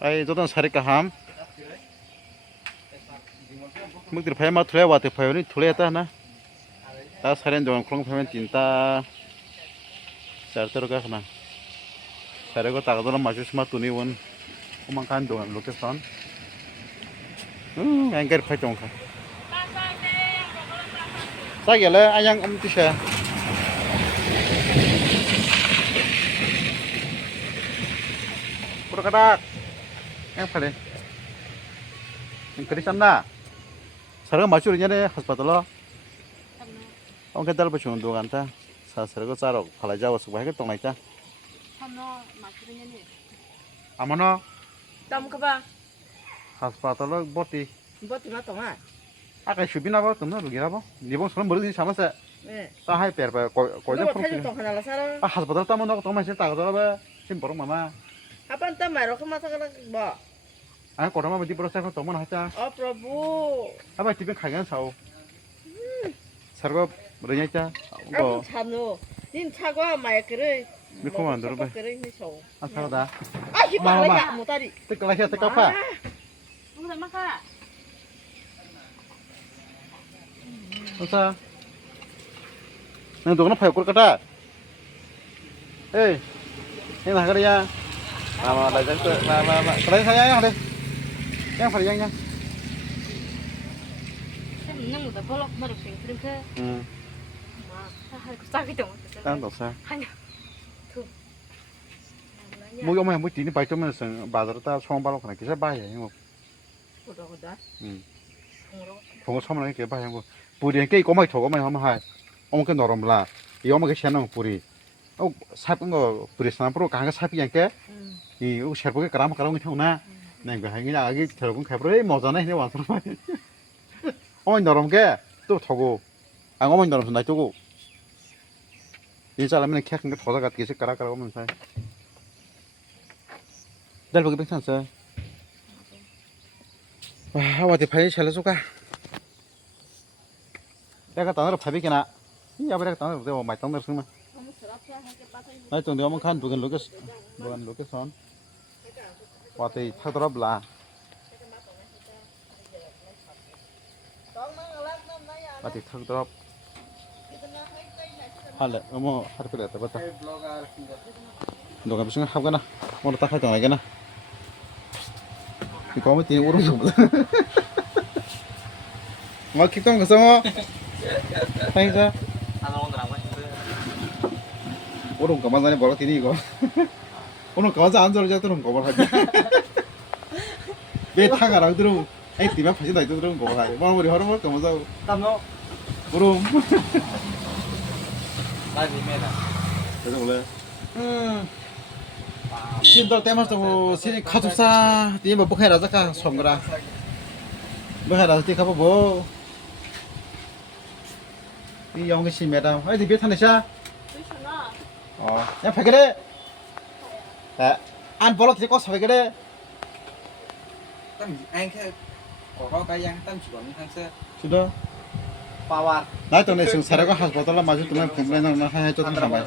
ai jodan sari kaham muktir phai ma thule wate phai ni thule ta na ta saren jon khlong phai tinta charter ka khana sare ko ta dona machu sma tuni won omang kan don location anchor phai tong kha sa gele ayang tisha pura kadak yang phale yang kerisan na sarga machu nya hospital ongke dal bachung do ganta sa sarga charok phala jaw su bai ke tong nai ta amano Tam ka ba? hospital boti Boti ma tonga. akai subina ba tumna rugira ba nibong solam beri sama sa ta hai per ba ko ja Ko phung thai tong kana la sara. hospital ta mono to ma se ta ga ba sim borong mama Apan ta maro ka ma ta kana ba. ko ma di proses ko to mon ha ta Oh Prabhu. apa tipe khagan sao sarga beri nya ta Abu chanu. Nin chagwa mai kere. Biko mandor ba. Kere ni so. asal da Ah hi pa Mama. la ya mo tadi. tek la ya tek apa Mo ma ka. Masa nang dogna phai kur kata ini lah kerja nama lah jang tu nama kalian saya yang deh yang phai yang Nang mo da bolok ma ru sing krim ka. Ma ha ko sa ki tong. kan dosa Hanya. Tu. mu yo mu tini bai to men sang bazar ta chong ba lo kana kisa ba yang Udah udah. phong som lai ke ba yang puri ke ko mai tho ko mai ham hai ong ke norom la yo ma ke chenang puri o sap ngo puri sana pro ka ga sap yang ke i o sher po ke karam karong thau na nang ga hai ga agi thero ko khai pro mo ja na ne wa sa ba ong norom ke to thogo ang ong norom na to go 이 사람은 캬 근데 더다 같게 색 가라 가라 오면 살. 날 보기 뱅찬서. 와, 와대 파이 잘라 줄까? 내가 단어로 파비기나. 이 아버지가 단어로 되고 많이 단어로 쓰면. 나이 좀 내가 칸 두근 로케션. 와대 타더라 블라. 와대 타더라. 할래 뭐 할 거래 또 봤다 너가 무슨 하거나 오늘 딱 할 동안이잖아 이거 뭐 뛰는 오른쪽 뭐 기똥 그 성어 사이자 오른 거만 전에 뭐라 뛰니 이거 오늘 거자 안 저러자 들은 거 봐. 왜 타가랑 들어 에 뒤만 파진다 이도 들은 거 봐. 뭐 우리 하루 먹을 거 뭐자 땀노 오름 그래서 원래 신도 때마다 신이 가족사 뒤에 뭐 해라 자까 somra 뭐 해라 뒤에 가봐 뭐 이 영게 심해다 아이 뒤에 타네샤 야 패그래 안 볼로 뒤에 거 패그래 tâm anh thế có cái yang tâm chỉ có những thằng xe sudah power 나 또네 지금 사례가 하스파탈라 마주 또네 분명히 나 하나 좀 담아